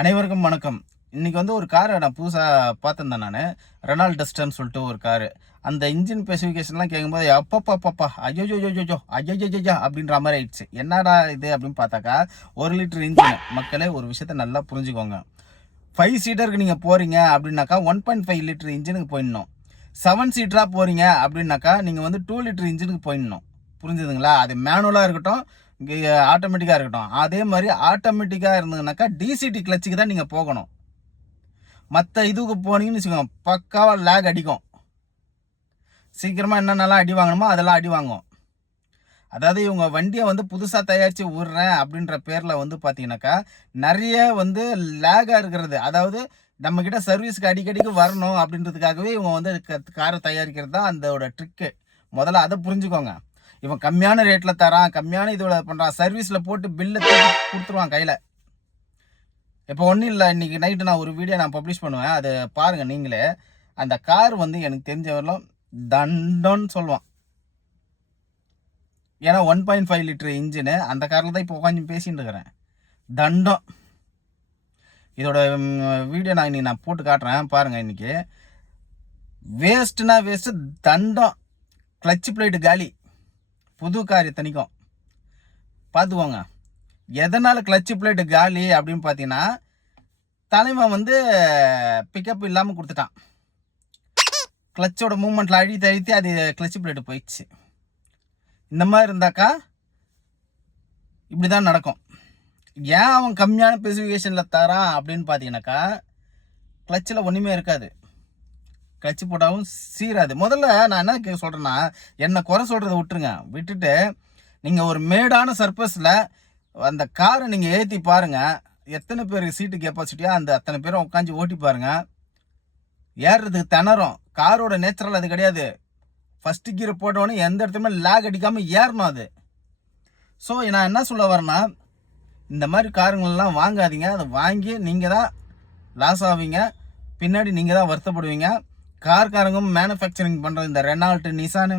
அனைவருக்கும் வணக்கம். இன்னைக்கு வந்து ஒரு காரை நான் புதுசாக பார்த்துருந்தேன். நான் ரெனால்ட் டஸ்டர்னு சொல்லிட்டு ஒரு காரு. அந்த இன்ஜின் ஸ்பெசிஃபிகேஷன்லாம் கேட்கும்போது அப்பப்பப்பப்பா ஐயோயோயோயோ ஐயோயோயோ அப்படின்ற மாதிரி ஆயிடுச்சு. என்னடா இது அப்படின்னு பார்த்தாக்கா 1 லிட்டர் இன்ஜின். மக்களே ஒரு விஷயத்த நல்லா புரிஞ்சுக்கோங்க. 5 சீட்டருக்கு நீங்கள் போகிறீங்க அப்படின்னாக்கா 1.5 லிட்டர் இன்ஜினுக்கு போயிடணும். 7 சீட்டராக போகிறீங்க அப்படின்னாக்கா நீங்கள் வந்து 2 லிட்டர் இன்ஜினுக்கு போயிடணும். புரிஞ்சுதுங்களா? அது மேனுவலாக இருக்கட்டும், ஆட்டோமேட்டிக்காக இருக்கட்டும். அதே மாதிரி ஆட்டோமேட்டிக்காக இருந்ததுனாக்கா டிசிடி கிளச்சுக்கு தான் நீங்கள் போகணும். மற்ற இதுக்கு போனீங்கன்னு வச்சுக்கோங்க, பக்காவாக லேக் அடிக்கும். சீக்கிரமாக என்னென்னலாம் அடி வாங்கணுமோ அதெல்லாம் அடி வாங்கும். அதாவது இவங்க வண்டியை வந்து புதுசாக தயாரித்து விட்றேன் அப்படின்ற பேரில் வந்து பார்த்தீங்கன்னாக்கா நிறைய வந்து லேகாக இருக்கிறது. அதாவது நம்மக்கிட்ட சர்வீஸ்க்கு அடிக்கடிக்கு வரணும் அப்படின்றதுக்காகவே இவங்க வந்து காரை தயாரிக்கிறது தான் அதோட ட்ரிக்கு. முதல்ல அதை புரிஞ்சுக்கோங்க. இவன் கம்மியான ரேட்டில் தரான், கம்மியான இதோட பண்ணுறான், சர்வீஸில் போட்டு பில்லு கொடுத்துருவான் கையில். இப்போ ஒன்றும் இல்லை, இன்றைக்கி நைட்டு நான் ஒரு வீடியோ நான் பப்ளிஷ் பண்ணுவேன், அதை பாருங்கள் நீங்களே. அந்த கார் வந்து எனக்கு தெரிஞ்சவரெல்லாம் தண்டோன்னு சொல்லுவான். ஏன்னா 1.5 லிட்டர் இன்ஜினு அந்த காரில் தான் இப்போ உட்காந்து பேசிகிட்டு இருக்கிறேன். தண்டம். இதோட வீடியோ நான் இன்னைக்கு நான் போட்டு காட்டுறேன் பாருங்கள். இன்றைக்கி வேஸ்ட்டுனா வேஸ்ட்டு, தண்டம். கிளச்சு பிளேட்டு காலி. புது கார் இத்தனைக்கும் பார்த்துக்கோங்க. எதனால் கிளச்சு பிளேட்டு காலி அப்படின்னு பார்த்தீங்கன்னா, தலைவன் வந்து பிக்கப் இல்லாமல் கொடுத்துட்டான். கிளச்சோட மூமெண்ட்டில் அழுத்தி அது கிளச்சு பிளேட்டு போயிடுச்சு. இந்த மாதிரி இருந்தாக்கா இப்படி தான் நடக்கும். ஏன் அவன் கம்மியான ஸ்பெசிஃபிகேஷனில் தரான் அப்படின்னு பார்த்தீங்கன்னாக்கா, கிளச்சில் ஒன்றுமே இருக்காது, கிளச்சு போட்டாலும் சீராது. முதல்ல நான் என்ன சொல்கிறேன்னா, என்னை குறை சொல்கிறத விட்டுட்டு நீங்கள் ஒரு மேடான சர்ஃபஸில் அந்த காரை நீங்கள் ஏற்றி பாருங்கள். எத்தனை பேர் சீட்டு கெப்பாசிட்டியாக அந்த அத்தனை பேரும் உட்காந்து ஓட்டி பாருங்கள். ஏறுறதுக்கு திணறும். காரோட நேச்சுரல் அது கிடையாது. ஃபஸ்ட்டு கீரை போட்டோன்னே எந்த இடத்துலையுமே லேக் அடிக்காமல் ஏறணும் அது. ஸோ நான் என்ன சொல்ல வரேன்னா, இந்த மாதிரி காருங்களெலாம் வாங்காதீங்க. அதை வாங்கி நீங்கள் தான் லாஸ் ஆவீங்க, பின்னாடி நீங்கள் தான் வருத்தப்படுவீங்க. கார்காரங்க மேனுஃபேக்சரிங் பண்ணுறது இந்த ரெனால்ட், நிசானு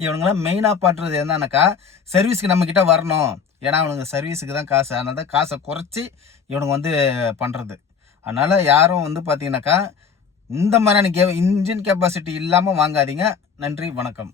இவனுங்களாம் மெயினாக பாட்டுறது என்னன்னாக்கா, சர்வீஸ்க்கு நம்மக்கிட்ட வரணும். ஏன்னா அவனுங்க சர்வீஸுக்கு தான் காசு. அதனால தான் காசை குறைச்சி இவனுங்க வந்து பண்ணுறது. அதனால் யாரும் வந்து பார்த்தீங்கன்னாக்கா இந்த மாதிரியான இன்ஜின் கெப்பாசிட்டி இல்லாமல் வாங்காதீங்க. நன்றி, வணக்கம்.